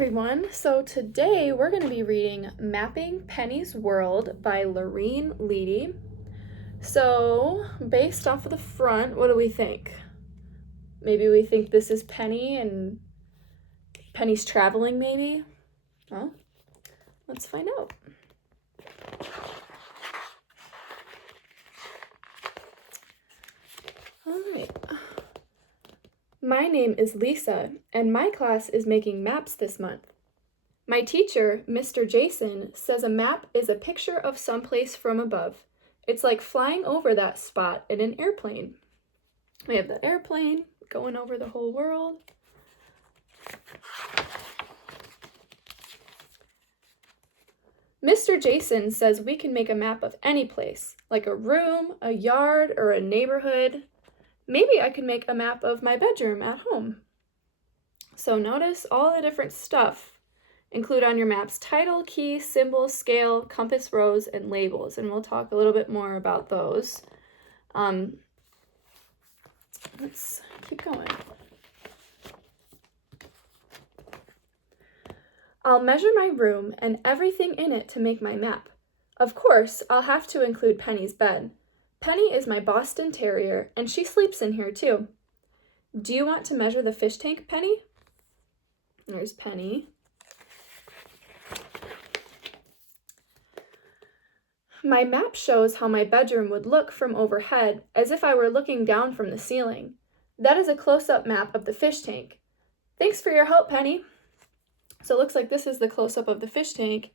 everyone, so today we're going to be reading Mapping Penny's World by Lorene Leedy. So, based off of the front, what do we think? Maybe we think this is Penny and Penny's traveling, maybe? Well, let's find out. All right. My name is Lisa, and my class is making maps this month. My teacher, Mr. Jason, says a map is a picture of someplace from above. It's like flying over that spot in an airplane. We have the airplane going over the whole world. Mr. Jason says we can make a map of any place, like a room, a yard, or a neighborhood. Maybe I could make a map of my bedroom at home. So notice all the different stuff. Include on your map's title, key, symbol, scale, compass rose, and labels. And we'll talk a little bit more about those. Let's keep going. I'll measure my room and everything in it to make my map. Of course, I'll have to include Penny's bed. Penny is my Boston Terrier, and she sleeps in here too. Do you want to measure the fish tank, Penny? There's Penny. My map shows how my bedroom would look from overhead, as if I were looking down from the ceiling. That is a close-up map of the fish tank. Thanks for your help, Penny. So it looks like this is the close-up of the fish tank.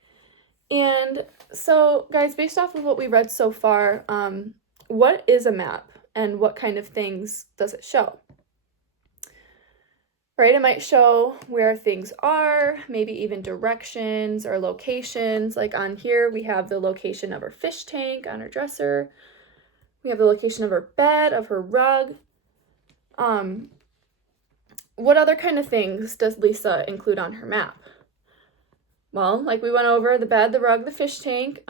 And so, guys, based off of what we read so far, what is a map and what kind of things does it show? Right, it might show where things are, maybe even directions or locations. Like on here, we have the location of her fish tank on her dresser. We have the location of her bed, of her rug. What other kind of things does Lisa include on her map? Well, like we went over, the bed, the rug, the fish tank.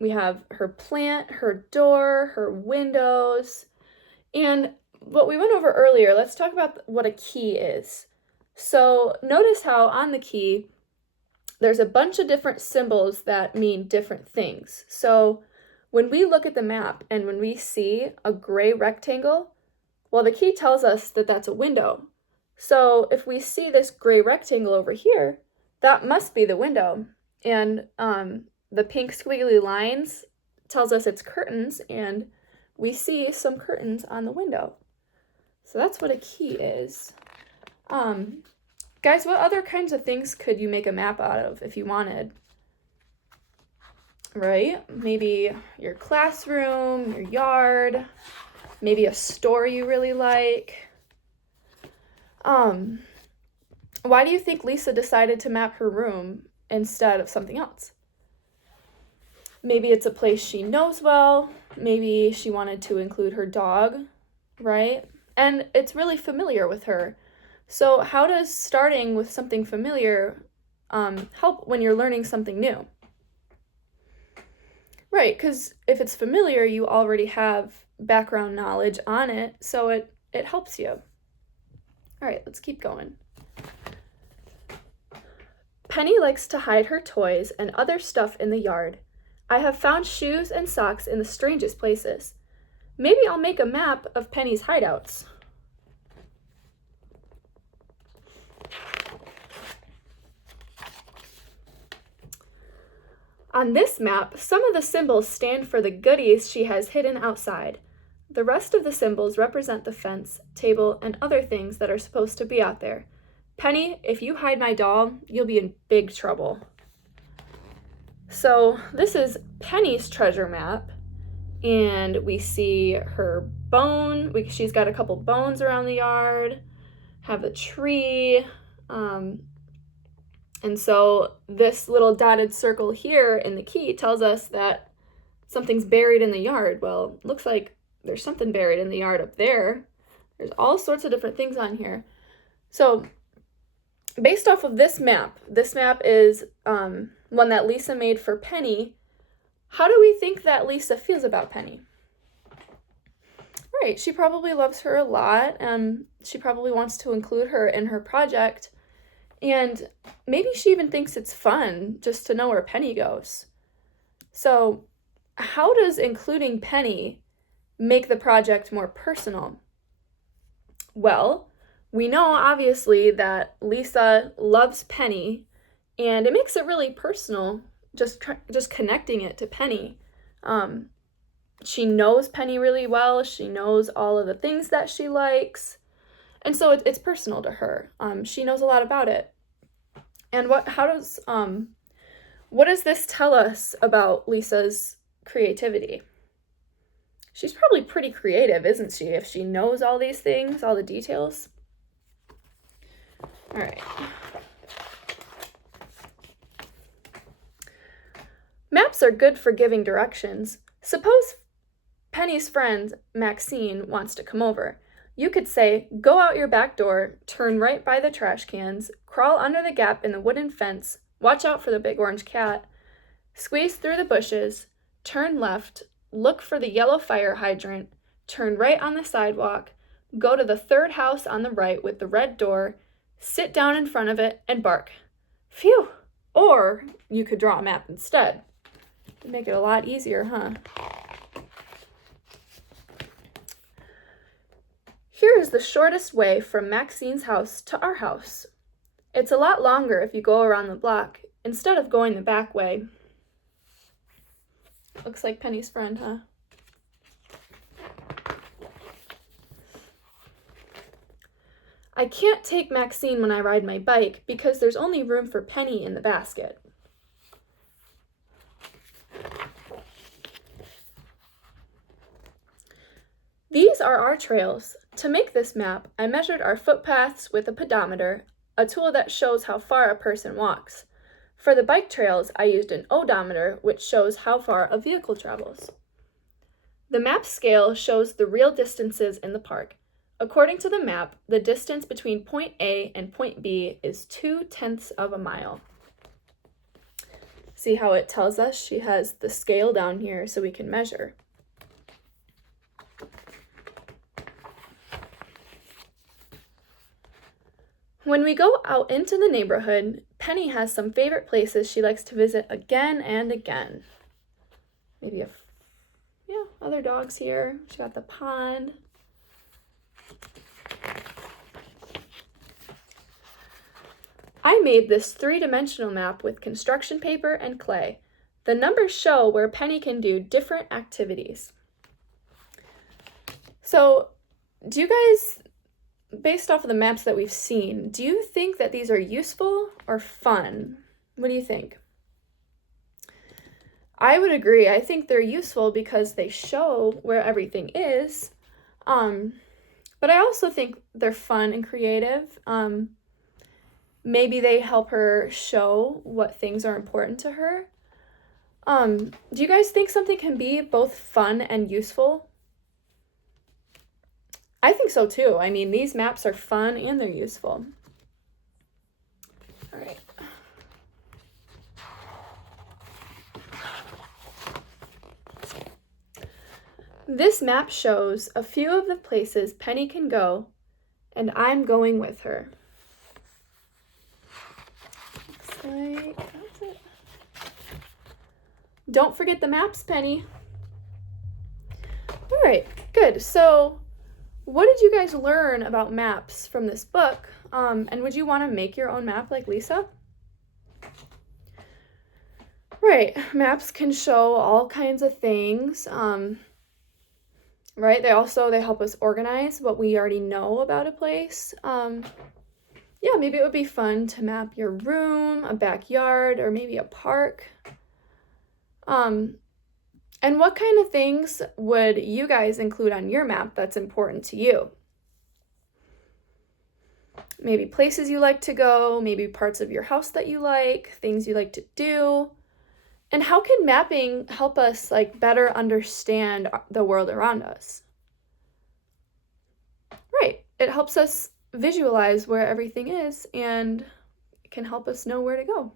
We have her plant, her door, her windows. And what we went over earlier, let's talk about what a key is. So notice how on the key, there's a bunch of different symbols that mean different things. So when we look at the map and when we see a gray rectangle, well, the key tells us that that's a window. So if we see this gray rectangle over here, that must be the window. And the pink squiggly lines tells us it's curtains, and we see some curtains on the window. So that's what a key is. Guys, what other kinds of things could you make a map out of if you wanted? Right? Maybe your classroom, your yard, maybe a store you really like. Why do you think Lisa decided to map her room instead of something else? Maybe it's a place she knows well. Maybe she wanted to include her dog, right? And it's really familiar with her. So how does starting with something familiar help when you're learning something new? Right, because if it's familiar, you already have background knowledge on it, so it helps you. All right, let's keep going. Penny likes to hide her toys and other stuff in the yard. I have found shoes and socks in the strangest places. Maybe I'll make a map of Penny's hideouts. On this map, some of the symbols stand for the goodies she has hidden outside. The rest of the symbols represent the fence, table, and other things that are supposed to be out there. Penny, if you hide my doll, you'll be in big trouble. So this is Penny's treasure map, and we see her bone. She's got a couple bones around the yard, have a tree, and so this little dotted circle here in the key tells us that something's buried in the yard. Well, looks like there's something buried in the yard up there. There's all sorts of different things on here. So based off of this map is one that Lisa made for Penny. How do we think that Lisa feels about Penny? Right, she probably loves her a lot, and she probably wants to include her in her project. And maybe she even thinks it's fun just to know where Penny goes. So, how does including Penny make the project more personal? Well, we know obviously that Lisa loves Penny, and it makes it really personal just connecting it to Penny. She knows Penny really well. She knows all of the things that she likes, and so it's personal to her. She knows a lot about it. And what does this tell us about Lisa's creativity? She's probably pretty creative, isn't she, if she knows all these things, all the details? All right. Maps are good for giving directions. Suppose Penny's friend, Maxine, wants to come over. You could say, go out your back door, turn right by the trash cans, crawl under the gap in the wooden fence, watch out for the big orange cat, squeeze through the bushes, turn left, look for the yellow fire hydrant, turn right on the sidewalk, go to the third house on the right with the red door, sit down in front of it, and bark. Phew! Or you could draw a map instead. It'd make it a lot easier, huh? Here is the shortest way from Maxine's house to our house. It's a lot longer if you go around the block instead of going the back way. Looks like Penny's friend, huh? I can't take Maxine when I ride my bike because there's only room for Penny in the basket. These are our trails. To make this map, I measured our footpaths with a pedometer, a tool that shows how far a person walks. For the bike trails, I used an odometer, which shows how far a vehicle travels. The map scale shows the real distances in the park. According to the map, the distance between point A and point B is 0.2 of a mile. See how it tells us she has the scale down here so we can measure. When we go out into the neighborhood, Penny has some favorite places she likes to visit again and again. Maybe other dogs here. She got the pond. I made this 3-dimensional map with construction paper and clay. The numbers show where Penny can do different activities. So, do you guys, based off of the maps that we've seen, do you think that these are useful or fun? What do you think? I would agree. I think they're useful because they show where everything is. But I also think they're fun and creative. Maybe they help her show what things are important to her. Do you guys think something can be both fun and useful? I think so too. I mean, these maps are fun and they're useful. All right. This map shows a few of the places Penny can go, and I'm going with her. Looks like that's it. Don't forget the maps, Penny. All right, good. So, what did you guys learn about maps from this book? And would you want to make your own map like Lisa? Right, maps can show all kinds of things. Right, they help us organize what we already know about a place. Yeah, maybe it would be fun to map your room, a backyard, or maybe a park. And what kind of things would you guys include on your map that's important to you? Maybe places you like to go, maybe parts of your house that you like, things you like to do. And how can mapping help us better understand the world around us? Right, it helps us visualize where everything is and can help us know where to go.